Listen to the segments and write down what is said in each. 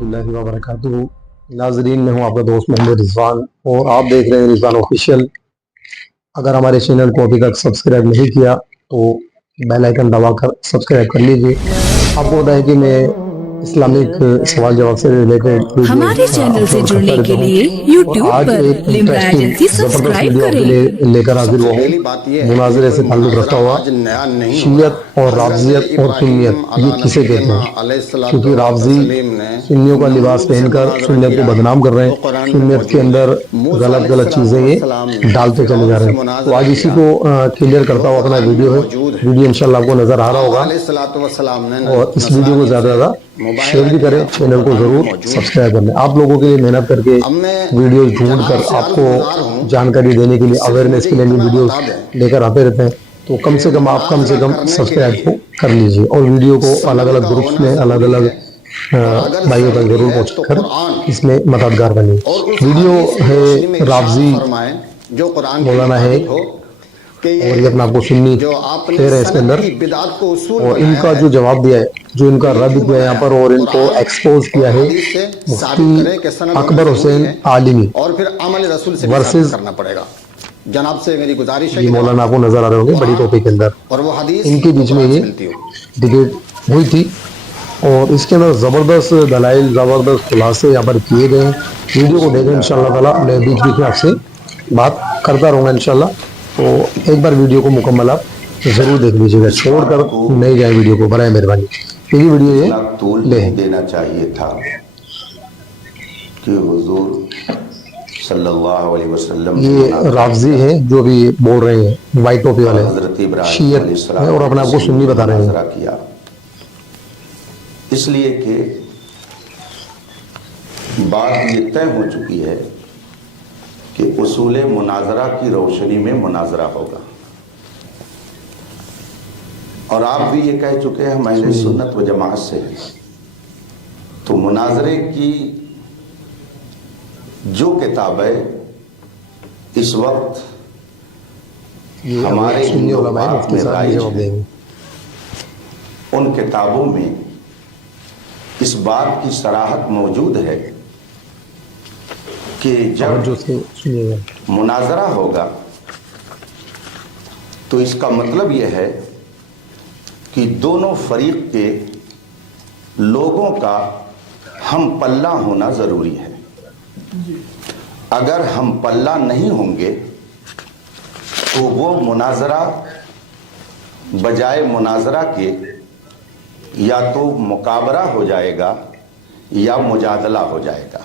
रहमतुल्लाहि व बरकातुहू। नाजरीन, मैं हूँ आपका दोस्त मोहम्मद रिजवान और आप देख रहे हैं रिजवान ऑफिशियल। अगर हमारे चैनल को अभी तक सब्सक्राइब नहीं किया तो बेल आइकन दबाकर सब्सक्राइब कर लीजिए। आपको पता है कि मैं इस्लामिक सवाल जवाब से रिलेटेड हमारे चैनल से अपलोड जुड़ने करता रहता के हूँ लिए और YouTube आज पर एक लिम्रा इंटरेस्टिंग एजेंसी जबरदस्त सब्सक्राइब वीडियो आपके लिए करें। लेकर हाजिर हुआ पहली हूँ। बात यह है मुनाजरे कि से कोई ताल्लुक रखता मुनाजरा हुआ आज नया नहीं हो शियत रहा। और हजरत राफजियत और इब्राहिम सुन्नियत ये किसे कहते हैं, क्योंकि राफजी तस्लीम ने सुन्नियों का लिबास नमरूद से पहनकर मुनाजरा सुन्नियत को किया बदनाम कर रहे जो हैं। कुरान में सुन्नियत के मौजूद अंदर है। मूसा गलत गलत चीजें ये ने डालते चले जा फिरौन रहे से हैं। तो मुनाजरा आज इसी किया को क्लियर करता जो हुआ अपना कुरान में वीडियो है। मौजूद है। वीडियो इंशाल्लाह आपको नजर आ रहा होगा आलैहिस्सलाम ने और इस वीडियो को नसरानियों ज़्यादा से ज़्यादा शेयर मुबाहिला भी किया करें। वो चैनल को कुरान में ज़रूर मौजूद है। सब्सक्राइब कर लें। आप लोगों के लिए मेहनत करके अब मैं वीडियोस ढूंढ जनाब कर से अर्ज गुजार आपको हूँ जानकारी देने के लिए, कि सिर्फ अवेयरनेस मुझे के लिए भी इतना वीडियोस बता दें लेकर आते रहते हैं। तो कम कि से कम आप कम से मुनाजरा कम करने के सब्सक्राइब को लिए कर लीजिए और वीडियो को अलग सबक अलग का ग्रुप्स होना में अलग जरूरी अलग है। और अगर भाइयों तक जरूरी जरूर है तो पहुँचाकर कुरान इसमें मददगार बनिए। और उस वीडियो हदीस की है रोशनी में इरशाद राफजी फरमाएं जो कुरान के मौलाना है मुताबिक हो कि और ये अपना आपको सुन्नी जो कह आपने रहे हैं इसके सनत अंदर, की बिदात को उसूल और बनाया इनका है जो जवाब दिया है, जो इनका ये रद्द क्यों किया है यहाँ बनाया? पर और इनको कुरान एक्सपोज किया और है हदीस से साबित मुफ्ती करें कि सनद होना अकबर जरूरी हुसैन है आलिमी और फिर अमल रसूल से भी साबित वर्सेस, करना पड़ेगा। जनाब से मेरी गुजारिश है ये कि जब मौलाना आपको आपको नजर आ रहे होंगे बड़ी कुरान टोपी के अंदर, और वो हदीस इनके जो बीच में कुरान ये से मिलती हो। डिबेट हुई थी और इसके अंदर ज़बरदस्त दलाइल, ज़बरदस्त खुलासे यहाँ पर किए गए हैं। वीडियो को देखें, इंशाल्लाह ताला मैं बीच बीच में आपसे बात करता रहूँगा इंशाल्लाह। तो एक बार वीडियो को मुकम्मल आप ज़रूर देख लीजिएगा, छोड़ कर नहीं जाए वीडियो को, बराए मेहरबानी। यही वीडियो ये तूल ले नहीं देना चाहिए था कि हुजूर सल्लल्लाहु अलैहि वसल्लम ये राफजी हैं जो भी बोल रहे हैं, वाइट टोपी वाले हजरत इब्राहिम शियत अलैहिस्सलाम हैं और अपने आप को सुन्नी बता रहे हैं। मुनाजरा किया इसलिए कि बात ये तय हो चुकी है कि उसूल मुनाजरा की रोशनी में मुनाजरा होगा और आप भी ये कह चुके हैं हम अहले सुन्नत व जमात से हैं। तो मुनाजरे की जो किताबें इस वक्त हमारे सुन्नी उलमा है, मुफ्ती में साहब भी राइज जवाब है, देंगे। उन किताबों में इस बात की सराहत मौजूद है कि जब जो सुनिएगा, मुनाजरा होगा तो इसका मतलब यह है कि दोनों फरीक के लोगों का हम पल्ला होना जरूरी है। अगर हम पल्ला नहीं होंगे तो वो मुनाजरा बजाय मुनाजरा के या तो मुकाबरा हो जाएगा या मुजादला हो जाएगा।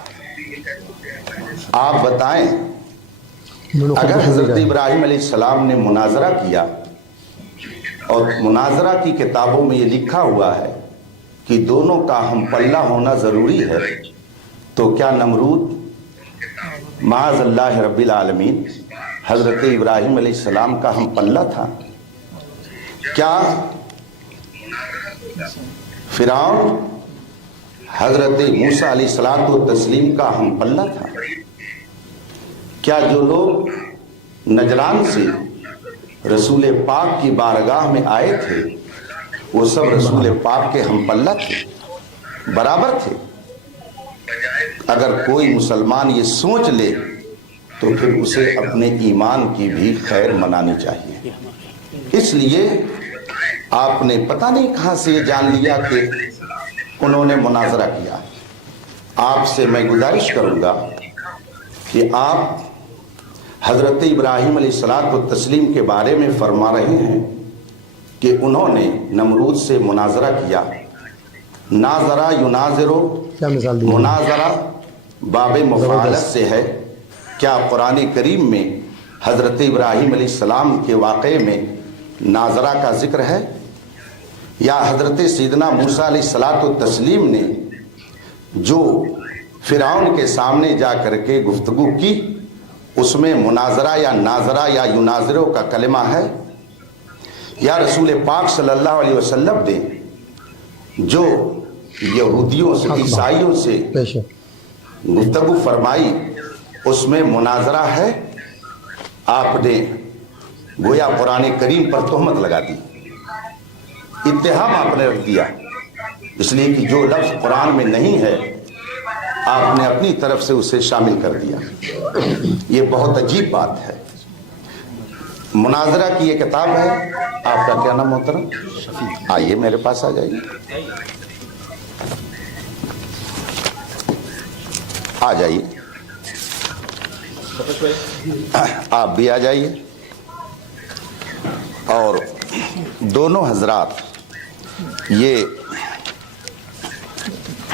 आप बताएं, अगर हजरत इब्राहिम अलैहिस्सलाम ने मुनाजरा किया और मुनाजरा की किताबों में ये लिखा हुआ है कि दोनों का हम पल्ला होना जरूरी है, तो क्या नमरूद माअज़ल्लाह रब्बिल आलमीन हजरत इब्राहिम अलैहिस्सलाम का हम पल्ला था? क्या फिरौन हजरत मूसा अलैहिस्सलातु तस्लीम का हम पल्ला था? क्या जो लोग नजरान से रसूल पाक की बारगाह में आए थे वो सब रसूल पाक के हम पल्ला थे, बराबर थे? अगर कोई मुसलमान ये सोच ले तो फिर उसे अपने ईमान की भी खैर मनानी चाहिए। इसलिए आपने पता नहीं कहां से ये जान लिया कि उन्होंने मुनाजरा किया। आपसे मैं गुजारिश करूंगा कि आप हजरत इब्राहिम अलैहिस्सलातु तस्लीम के बारे में फरमा रहे हैं कि उन्होंने नमरूद से मुनाजरा किया। नाजरा युनाजिरो, क्या मिसाल दी? मुनाजरा बाबे मुफालत से है। क्या कुरान करीम में हजरत इब्राहिम अलैहिस्सलाम के वाक़े में नाजरा का जिक्र है? या हजरत सैयदना मूसा अलैहिस्सलातु तस्लीम ने जो फिरौन के सामने जा करके गुफ्तगू की उसमें मुनाजरा या नाजरा या युनाजरो का कलमा है? या रसूल पाक सल्लल्लाहु अलैहि वसल्लम ने जो यहूदियों से ईसाइयों से गुफ्तगू फरमाई उसमें मुनाजरा है? आपने गोया कुरान करीम पर तोहमत लगा दी, इत्तेहाम आपने रख दिया, इसलिए कि जो लफ्ज़ कुरान में नहीं है آپ نے اپنی طرف سے اسے شامل کر دیا. یہ بہت عجیب بات ہے. مناظرہ کی یہ کتاب ہے. آپ کا کیا نام محترم؟ آئیے میرے پاس آ جائیے. آ جائیے, آپ بھی آ جائیے. اور دونوں حضرات یہ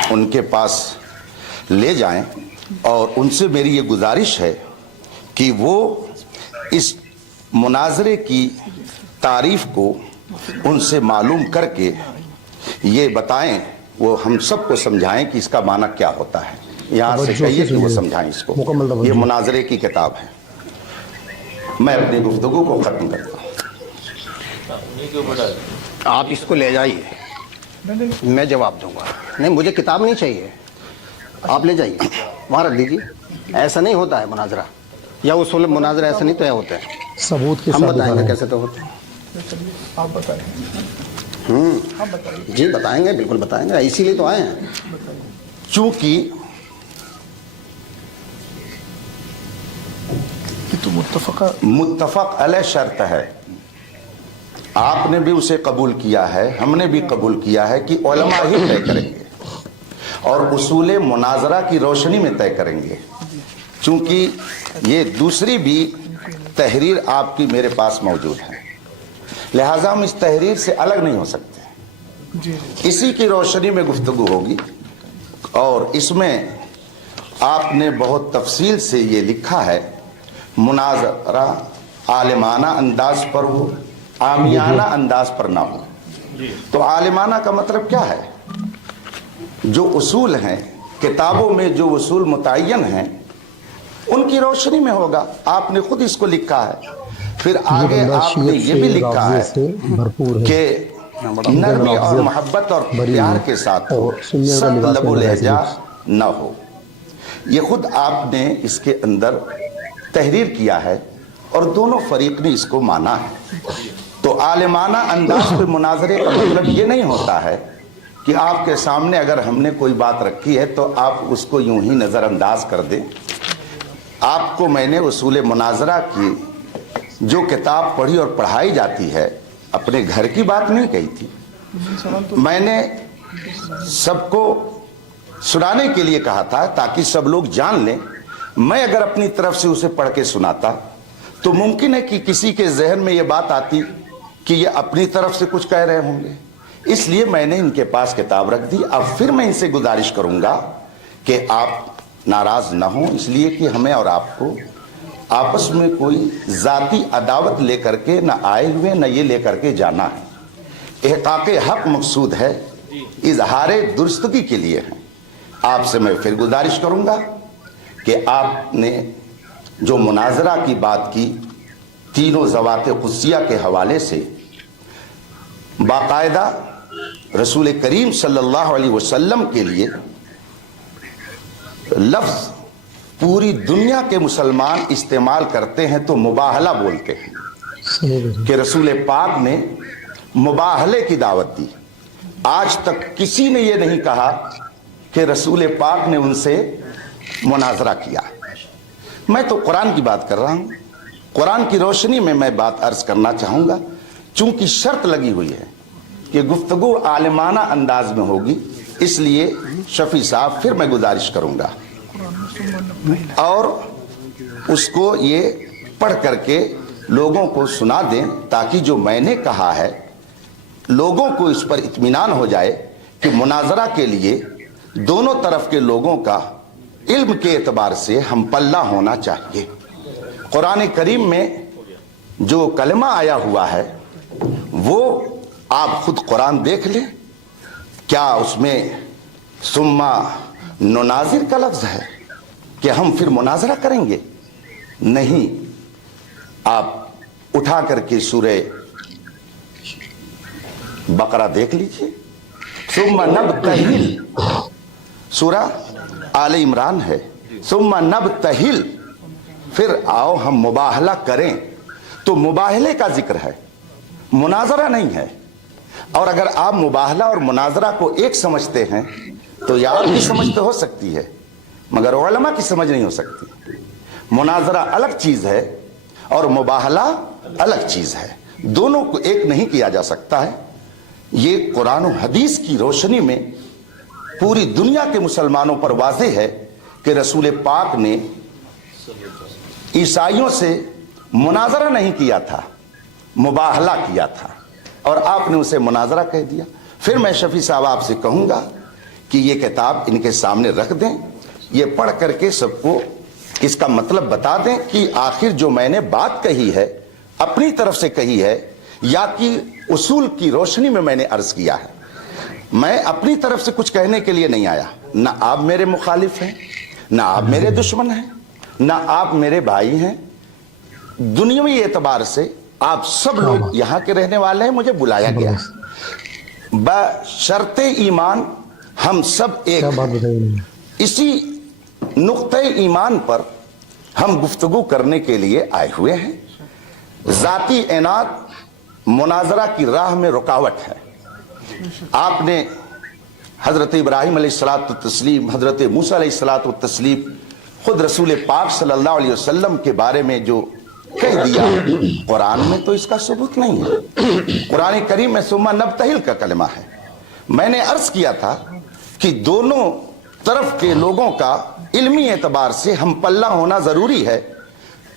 ان کے پاس لے جائیں, اور ان سے میری یہ گزارش ہے کہ وہ اس مناظرے کی تعریف کو ان سے معلوم کر کے یہ بتائیں, وہ ہم سب کو سمجھائیں کہ اس کا معنی کیا ہوتا ہے. یہاں سے کہیے کہ وہ سمجھائیں اس کو. یہ مناظرے کی کتاب ہے. میں اپنی گفتگو کو ختم کرتا ہوں. آپ اس کو لے جائیے, میں جواب دوں گا. نہیں, مجھے کتاب نہیں چاہیے, آپ لے جائیے, وہاں رکھ دیجیے. ایسا نہیں ہوتا ہے مناظرہ, یا اصول مناظرہ ایسا نہیں طے ہوتا ہے. ثبوت کے ہم ساتھ بتائیں گے دکھا کیسے تو ہوتا ہے. آپ بتائیں. جی بتائیں گے, بالکل بتائیں گے, اسی لیے تو آئے ہیں. چونکہ تو متفق علیہ شرط ہے, آپ نے بھی اسے قبول کیا ہے, ہم نے بھی قبول کیا ہے کہ علماء ہی طے کریں گے, اور اصول مناظرہ کی روشنی میں طے کریں گے. چونکہ یہ دوسری بھی تحریر آپ کی میرے پاس موجود ہے, لہٰذا ہم اس تحریر سے الگ نہیں ہو سکتے. اسی کی روشنی میں گفتگو ہوگی, اور اس میں آپ نے بہت تفصیل سے یہ لکھا ہے, مناظرہ عالمانہ انداز پر ہو, عامیانہ انداز پر نہ ہو. تو عالمانہ کا مطلب کیا ہے؟ جو اصول ہیں کتابوں میں, جو اصول متعین ہیں, ان کی روشنی میں ہوگا. آپ نے خود اس کو لکھا ہے. پھر آگے آپ نے یہ بھی لکھا ہے کہ نرمی اور محبت اور پیار کے ساتھ سخت لب و لہجہ نہ ہو. یہ خود آپ نے اس کے اندر تحریر کیا ہے, اور دونوں فریق نے اس کو مانا ہے. تو عالمانہ انداز پہ مناظرے کا مطلب یہ نہیں ہوتا ہے کہ آپ کے سامنے اگر ہم نے کوئی بات رکھی ہے تو آپ اس کو یوں ہی نظر انداز کر دیں. آپ کو میں نے اصول مناظرہ کی جو کتاب پڑھی اور پڑھائی جاتی ہے, اپنے گھر کی بات نہیں کہی تھی. میں نے سب کو سنانے کے لیے کہا تھا تاکہ سب لوگ جان لیں. میں اگر اپنی طرف سے اسے پڑھ کے سناتا تو ممکن ہے کہ کسی کے ذہن میں یہ بات آتی کہ یہ اپنی طرف سے کچھ کہہ رہے ہوں گے. اس لیے میں نے ان کے پاس کتاب رکھ دی. اب پھر میں ان سے گزارش کروں گا کہ آپ ناراض نہ ہوں, اس لیے کہ ہمیں اور آپ کو آپس میں کوئی ذاتی عداوت لے کر کے نہ آئے ہوئے, نہ یہ لے کر کے جانا ہے. احقاق حق مقصود ہے, اظہار درستگی کے لیے ہے. آپ سے میں پھر گزارش کروں گا کہ آپ نے جو مناظرہ کی بات کی, تینوں ذوات قدسیہ کے حوالے سے باقاعدہ رسول کریم صلی اللہ علیہ وسلم کے لیے لفظ پوری دنیا کے مسلمان استعمال کرتے ہیں تو مباہلہ بولتے ہیں کہ رسول پاک نے مباہلے کی دعوت دی. آج تک کسی نے یہ نہیں کہا کہ رسول پاک نے ان سے مناظرہ کیا. میں تو قرآن کی بات کر رہا ہوں. قرآن کی روشنی میں بات عرض کرنا چاہوں گا. چونکہ شرط لگی ہوئی ہے کہ گفتگو عالمانہ انداز میں ہوگی, اس لیے شفیع صاحب پھر میں گزارش کروں گا اور اس کو یہ پڑھ کر کے لوگوں کو سنا دیں, تاکہ جو میں نے کہا ہے لوگوں کو اس پر اطمینان ہو جائے کہ مناظرہ کے لیے دونوں طرف کے لوگوں کا علم کے اعتبار سے ہم پلہ ہونا چاہیے. قرآن کریم میں جو کلمہ آیا ہوا ہے وہ آپ خود قرآن دیکھ لیں, کیا اس میں ثم نناظر کا لفظ ہے کہ ہم پھر مناظرہ کریں گے؟ نہیں. آپ اٹھا کر کے سورہ بقرہ دیکھ لیجئے. ثم نبتہل, سورہ آل عمران ہے. ثم نبتہل, پھر آؤ ہم مباہلہ کریں. تو مباہلے کا ذکر ہے, مناظرہ نہیں ہے. اور اگر آپ مباہلہ اور مناظرہ کو ایک سمجھتے ہیں تو یہ آپ کی سمجھ تو ہو سکتی ہے, मगर उलमा की समझ नहीं हो सकती। मुनाजरा अलग चीज है और मुबाहला अलग चीज है, दोनों को एक नहीं किया जा सकता है। ये कुरान और हदीस की रोशनी में पूरी दुनिया के मुसलमानों पर वाज़ेह है कि रसूल पाक ने ईसाइयों से मुनाजरा नहीं किया था, मुबाहला किया था, और आपने उसे मुनाजरा कह दिया। फिर मैं शफी साहब आपसे कहूंगा कि ये किताब इनके सामने रख दें, ये पढ़ करके सबको इसका मतलब बता दें कि आखिर जो मैंने बात कही है अपनी तरफ से कही है या कि उसूल की रोशनी में मैंने अर्ज किया है। मैं अपनी तरफ से कुछ कहने के लिए नहीं आया, ना आप मेरे मुखालिफ हैं, ना आप मेरे दुश्मन हैं, ना आप मेरे भाई हैं। दुनियावी एतबार से आप सब लोग यहाँ के रहने वाले हैं, मुझे बुलाया गया है। बशर्ते ईमान हम सब एक हैं। इसी नुक्ते ईमान पर हम गुफ्तगू करने के लिए आए हुए हैं। जाती एनात मुनाजरा की राह में रुकावट है। आपने हजरत इब्राहिम अलैहिस्सलातु तस्लीम, हजरत मूसा अलैहिस्सलातु तस्लीम, खुद रसूल पाक सल्लल्लाहु अलैहि वसल्लम के बारे में जो कह दिया, कुरान में तो इसका सबूत नहीं है। कुरान करीम में सुम्मा नब्तहिल का कलमा है। मैंने अर्ज किया था कि दोनों तरफ के लोगों का इल्मी एतबार से हम पल्ला होना जरूरी है।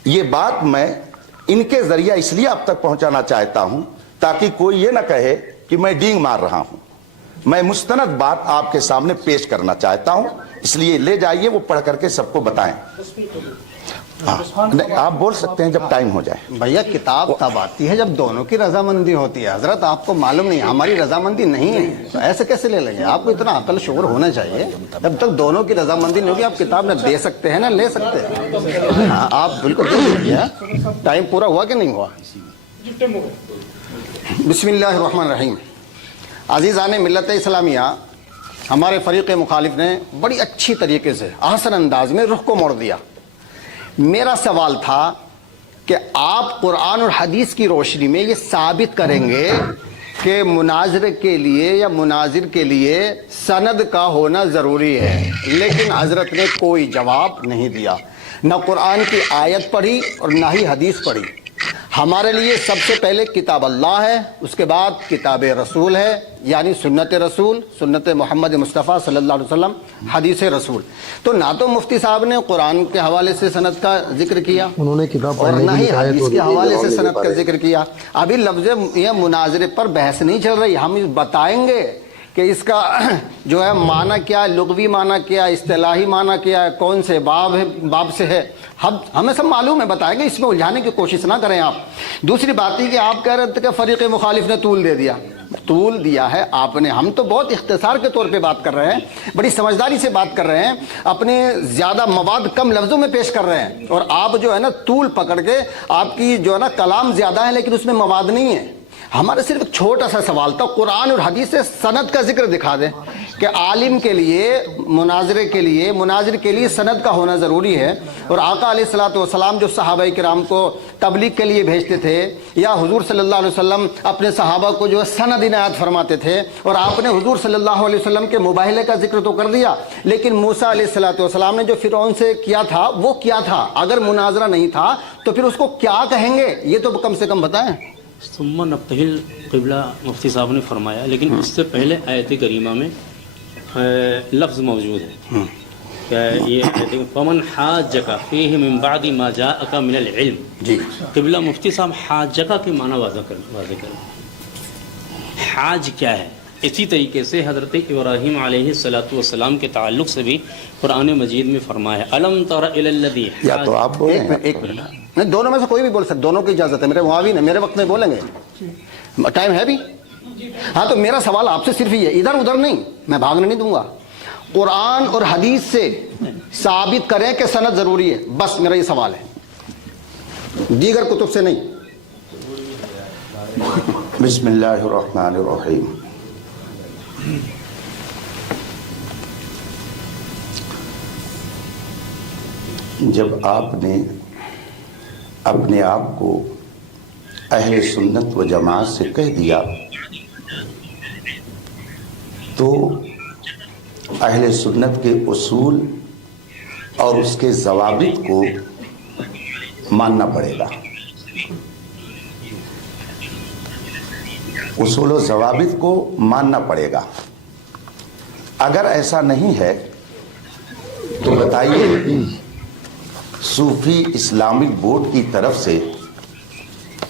ये बात मैं इनके जरिया इसलिए आप तक पहुंचाना चाहता हूं ताकि कोई ये ना कहे कि मैं डींग मार रहा हूं। मैं मुस्तनद बात आपके सामने पेश करना चाहता हूं, इसलिए ले जाइए, वो पढ़ करके सबको बताएं। आप बोल सकते हैं जब टाइम हो जाए। भैया किताब तब आती है जब दोनों की रजामंदी होती है। हजरत आपको मालूम नहीं, हमारी रजामंदी नहीं है तो ऐसे कैसे ले लेंगे? आपको इतना अकल शोर होना चाहिए। जब तक दोनों की रजामंदी नहीं होगी आप किताब न दे सकते हैं ना ले सकते हैं। हाँ, आप बिल्कुल टाइम पूरा हुआ कि नहीं हुआ? बिस्मिल्लाहिर्रहमानिर्रहीम। अजीज़ान मिल्लत इस्लामिया, हमारे फरीक़ मुखालिफ ने बड़ी अच्छी तरीके से आसान अंदाज में रुख को मोड़ दिया। मेरा सवाल था कि आप कुरान और हदीस की रोशनी में ये साबित करेंगे कि मुनाजरे के लिए या मुनाजिर के लिए सनद का होना ज़रूरी है, लेकिन हज़रत ने कोई जवाब नहीं दिया। न कुरान की आयत पढ़ी और ना ही हदीस पढ़ी। हमारे लिए सबसे पहले किताब अल्लाह है, उसके बाद किताब रसूल है, यानी सुन्नत रसूल, सुन्नत मोहम्मद मुस्तफ़ा सल्लल्लाहु अलैहि वसल्लम, हदीस रसूल। तो ना तो मुफ्ती साहब ने कुरान के हवाले से सनद का जिक्र किया, उन्होंने किताब और ना ही हदीस के हवाले से सनद का जिक्र किया। अभी लफ्ज़ ये मुनाजरे पर बहस नहीं चल रही, हम बताएंगे कि इसका जो है माना क्या है, लुग़वी माना क्या है, इस्तिलाही माना क्या है, कौन से बाब से है, हमें सब मालूम है, बताएंगे। इसमें उलझाने की कोशिश ना करें आप। दूसरी बात है कि आप कह रहे थे कि फरीक़ मुखालिफ ने तूल दे दिया। तूल दिया है आपने, हम तो बहुत इख्तिसार के तौर पे बात कर रहे हैं, बड़ी समझदारी से बात कर रहे हैं, अपने ज़्यादा मवाद कम लफ्ज़ों में पेश कर रहे हैं। और आप जो है ना तूल पकड़ के, आपकी जो है ना कलाम ज़्यादा है लेकिन उसमें मवाद नहीं है। हमारा सिर्फ एक छोटा सा सवाल था, कुरान और हदीस से सनद का जिक्र दिखा दें कि आलिम के लिए, मुनाजरे के लिए, मुनाजिर के लिए सनद का होना ज़रूरी है। और आका अलैहिस्सलातु वस्सलाम जो सहाबा किराम को तबलीग के लिए भेजते थे, या हुजूर सल्लल्लाहु अलैहि वसल्लम अपने सहाबा को जो है सनद इनायत फरमाते थे, और आपने हुजूर सल्लल्लाहु अलैहि वसल्लम के मुबाहले का जिक्र तो कर दिया, लेकिन मूसा अलैहिस्सलातु वस्सलाम ने जो फिरौन से किया था वो क्या था? अगर मुनाजरा नहीं था तो फिर उसको क्या कहेंगे, ये तो कम से कम बताएं। सुम्मा नब्तहिल क़िबला मुफ्ती साहब ने फरमाया, लेकिन इससे पहले आयत करीमा में लफ्ज़ मौजूद है। क्या ये फमन हाज्जका फ़ीहि मिन बादि मा जाअका मिनल इल्म। जी क़िबला मुफ्ती साहब हाज्जका के माना वाज़ह करें। हाज क्या है? इसी तरीके से हज़रत इब्राहीम अलैहिस्सलातु वस्सलाम के ताल्लुक़ से भी कुरान मजीद में फरमाया, अलम तरा इलल्लज़ी। या तो आप बोले, एक मिनट, नहीं दोनों में से कोई भी बोल सकते, दोनों की इजाज़त है। मेरे मुआविन है, मेरे वक्त में बोलेंगे, टाइम है भी। हाँ, तो मेरा सवाल आपसे सिर्फ ये, इधर उधर नहीं, मैं भागने नहीं दूंगा। कुरान और हदीस से साबित करें कि सनद ज़रूरी है, बस मेरा ये सवाल है, दीगर कुतुब से नहीं। बिस्मिल्लाहिर्रहमानिर्रहीम। जब आपने अपने आप को अहले सुन्नत व जमात से कह दिया तो अहले सुन्नत के उसूल और उसके ज़वाबित को मानना पड़ेगा। उसूल व ज़वाबित को मानना पड़ेगा। अगर ऐसा नहीं है तो बताइए, सूफी इस्लामिक बोर्ड की तरफ से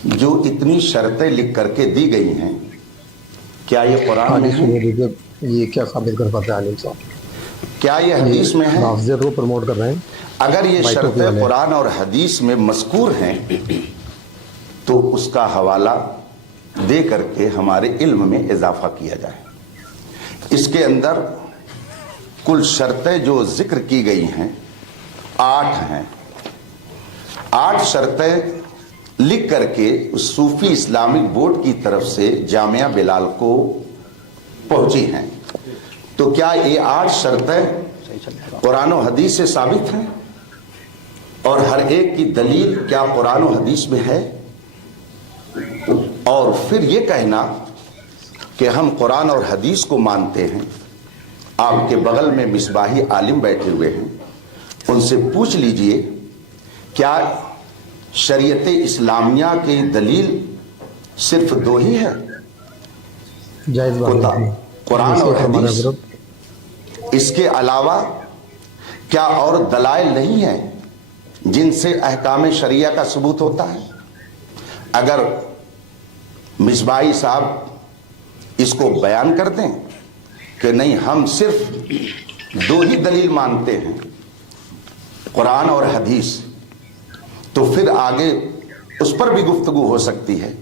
जो इतनी शर्तें लिख करके दी गई हैं, क्या ये कुरान में है? सुनिए, देखिए ये क्या साबित कर पाते हैं आलिम साहब? क्या ये हदीस में है? नाफजियत को प्रमोट कर रहे हैं। अगर ये बाइटों की शर्तें वाले। कुरान और हदीस में मज़कूर हैं तो उसका हवाला दे करके हमारे इल्म में इजाफा किया जाए। इसके अंदर कुल शर्तें जो जिक्र की गई हैं 8 हैं। 8 शर्तें लिख करके उस सूफी इस्लामिक बोर्ड की तरफ से जामिया बिलाल को पहुंची हैं। तो क्या ये 8 शर्तें कुरान और हदीस से साबित हैं? और हर एक की दलील क्या कुरान और हदीस में है? और फिर ये कहना कि हम कुरान और हदीस को मानते हैं। आपके बगल में मिसबाही आलिम बैठे हुए हैं, उनसे पूछ लीजिए क्या शरीयत इस्लामिया की दलील सिर्फ 2 ही है? जायज बात है। कुरान और हमारा हदीस, विरोध। इसके अलावा क्या और दलाइल नहीं है जिनसे अहकाम शरिया का सबूत होता है? अगर मिसबाही साहब इसको बयान कर दें कि नहीं, हम सिर्फ 2 ही दलील मानते हैं, कुरान और हदीस, तो फिर आगे उस पर भी गुफ्तगू हो सकती है।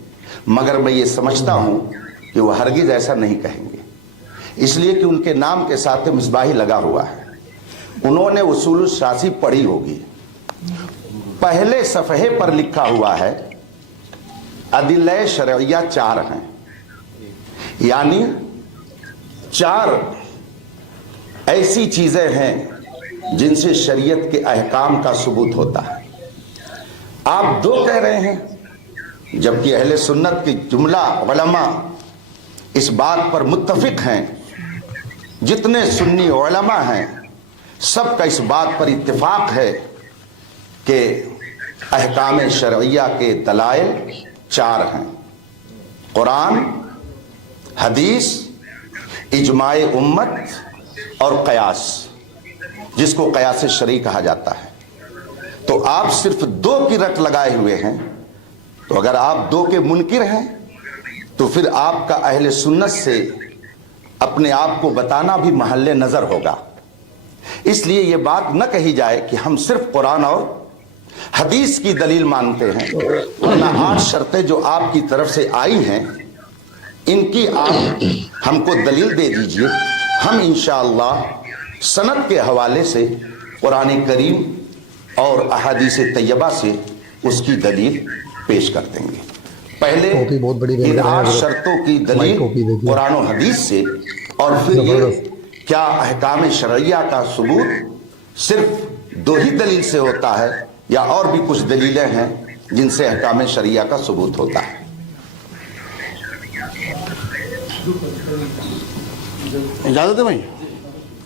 मगर मैं ये समझता हूं कि वह हरगिज ऐसा नहीं कहेंगे, इसलिए कि उनके नाम के साथ मिसबाही लगा हुआ है। उन्होंने उसूल शासी पढ़ी होगी। पहले सफ़हे पर लिखा हुआ है अदिल्ले शरइया 4 हैं, यानी 4 ऐसी चीजें हैं जिनसे शरीयत के अहकाम का सबूत होता है। आप 2 कह रहे हैं, जबकि अहले सुन्नत की जुमला उलमा इस बात पर मुत्तफिक हैं। जितने सुन्नी उलमा हैं सबका इस बात पर इत्तिफाक है कि अहकाम शरइया के दलाइल 4 हैं: कुरान, हदीस, इजमाए उम्मत और कयास, जिसको कयास शरई कहा जाता है। तो आप सिर्फ 2 की रट लगाए हुए हैं। तो अगर आप 2 के मुनकिर हैं तो फिर आपका अहले सुन्नत से अपने आप को बताना भी महल्ले नजर होगा। इसलिए यह बात न कही जाए कि हम सिर्फ कुरान और हदीस की दलील मानते हैं, वरना 8 शर्तें जो आपकी तरफ से आई हैं इनकी आप हमको दलील दे दीजिए। हम इंशाअल्लाह सनद के हवाले से कुरान करीम और अहादीस तैयबा से उसकी दलील पेश कर देंगे। पहले बहुत बड़ी इन 8 शर्तों की दलील कुरान और हदीस से, और फिर ये क्या अहकाम शरइया का सबूत सिर्फ 2 ही दलील से होता है या और भी कुछ दलीलें हैं जिनसे अहकाम शरिया का सबूत होता है। इजाज़त है भाई।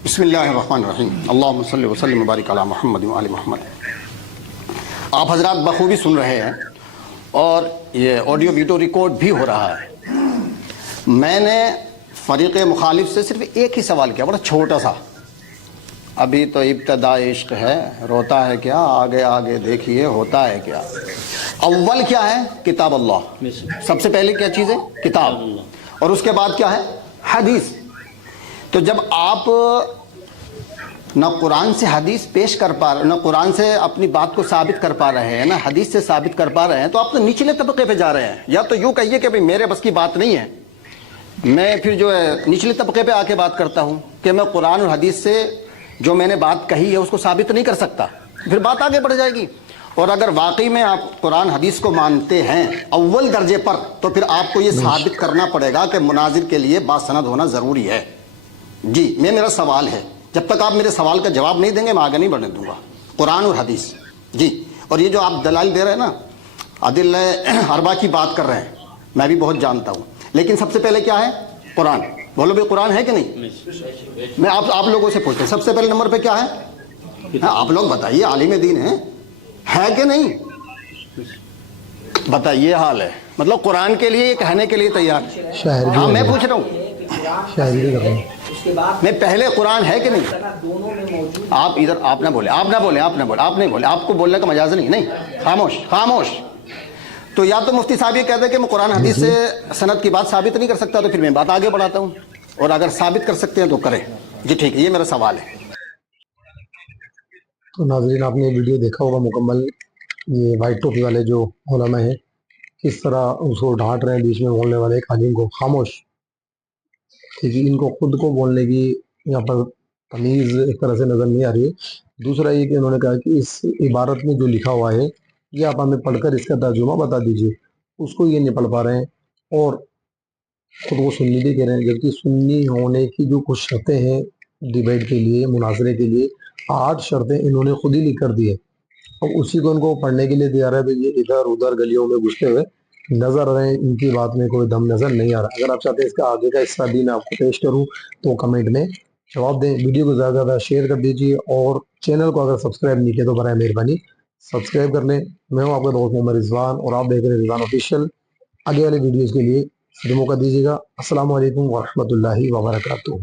बिस्मिल्लाहिर्रहमानिर्रहीम। अल्लाहुम्मा सल्लि व सल्लिम व बारिक अला मुहम्मद व आलि मुहम्मद। आप हजरात बखूबी सुन रहे हैं और ये ऑडियो वीडियो रिकॉर्ड भी हो रहा है। मैंने फ़रीक़ मुखालिफ से सिर्फ एक ही सवाल किया, बड़ा छोटा सा। अभी तो इब्तदा इश्क है, रोता है क्या, आगे आगे देखिए होता है क्या। अव्वल क्या है? किताब अल्लाह। सबसे पहले क्या चीज़ है? किताब। और उसके बाद क्या है? हदीस। तो जब आप ना कुरान से हदीस पेश कर पा रहे, ना कुरान से अपनी बात को साबित कर पा रहे हैं, ना हदीस से साबित कर पा रहे हैं, तो आप तो निचले तबके पे जा रहे हैं। या तो यूँ कहिए कि भाई मेरे बस की बात नहीं है, मैं फिर जो है निचले तबके पे आके बात करता हूँ कि मैं कुरान और हदीस से जो मैंने बात कही है उसको साबित नहीं कर सकता, फिर बात आगे बढ़ जाएगी। और अगर वाकई में आप कुरान हदीस को मानते हैं अव्वल दर्जे पर, तो फिर आपको ये साबित करना पड़ेगा कि मुनाजिर के लिए बासनद होना ज़रूरी है। जी, मेरा सवाल है, जब तक आप मेरे सवाल का जवाब नहीं देंगे मैं आगे नहीं बढ़ने दूंगा। कुरान और हदीस जी। और ये जो आप दलाइल दे रहे हैं ना, अदिल्ला अरबा की बात कर रहे हैं, मैं भी बहुत जानता हूँ, लेकिन सबसे पहले क्या है? कुरान। बोलो भाई, कुरान है कि नहीं? मैं आप लोगों से पूछता हूँ, सबसे पहले नंबर पे क्या है? हाँ, आप लोग बताइए, आलिम दीन है कि नहीं? बताइए, हाल है मतलब कुरान के लिए ये कहने के लिए तैयार है। शायर भी हाँ, है। मैं पूछ रहा हूँ, शायरी भी कर रहे हैं। मैं पहले कुरान है कि नहीं? आप इधर आप ना बोले, आप नहीं बोले, आपको बोलने का मजाज नहीं, खामोश खामोश। तो या तो मुफ्ती साहब ये कहते हैं कि मैं कुरान हदीस से सनद की बात साबित नहीं कर सकता, तो फिर मैं बात आगे बढ़ाता हूँ, और अगर साबित कर सकते हैं तो करें। जी ठीक है, ये मेरा सवाल है। तो नाज़रीन, आपने वीडियो देखा होगा मुकम्मल, ये वाइट टोपी वाले जो उलमा हैं किस तरह उसको डांट रहे हैं, बीच में बोलने वाले एक आलिम को। खामोश। ठीक है, इनको खुद को बोलने की यहाँ पर तमीज़ एक तरह से नज़र नहीं आ रही है। दूसरा ये कि उन्होंने कहा कि इस इबारत में जो लिखा हुआ है ये आप हमें पढ़कर इसका तर्जुमा बता दीजिए, उसको ये नहीं पढ़ पा रहे हैं और खुद को सुन्नी भी कह रहे हैं, जबकि सुन्नी होने की जो कुछ शर्तें हैं डिबेट के लिए, मुनाजरे के लिए, 8 शर्तें इन्होंने खुद ही लिख कर दी है। अब उसी को उनको पढ़ने के लिए तैयार है, तो ये इधर उधर गलियों में घुसते हुए नजर आ रहे हैं, इनकी बात में कोई दम नजर नहीं आ रहा। अगर आप चाहते हैं इसका आगे का हिस्सा भी मैं आपको पेश करूं तो कमेंट में जवाब दें। वीडियो को ज़्यादा ज़्यादा शेयर कर दीजिए और चैनल को अगर सब्सक्राइब नहीं किया तो बराए मेहरबानी सब्सक्राइब कर लें। मैं हूं आपका दोस्त मोहम्मद रिजवान और आप देख रहे हैं रिजवान ऑफिशियल। आगे वाले वीडियोज़ के लिए मौका दीजिएगा। अस्सलाम वालेकुम वरहमतुल्लाहि वबरकातुहू।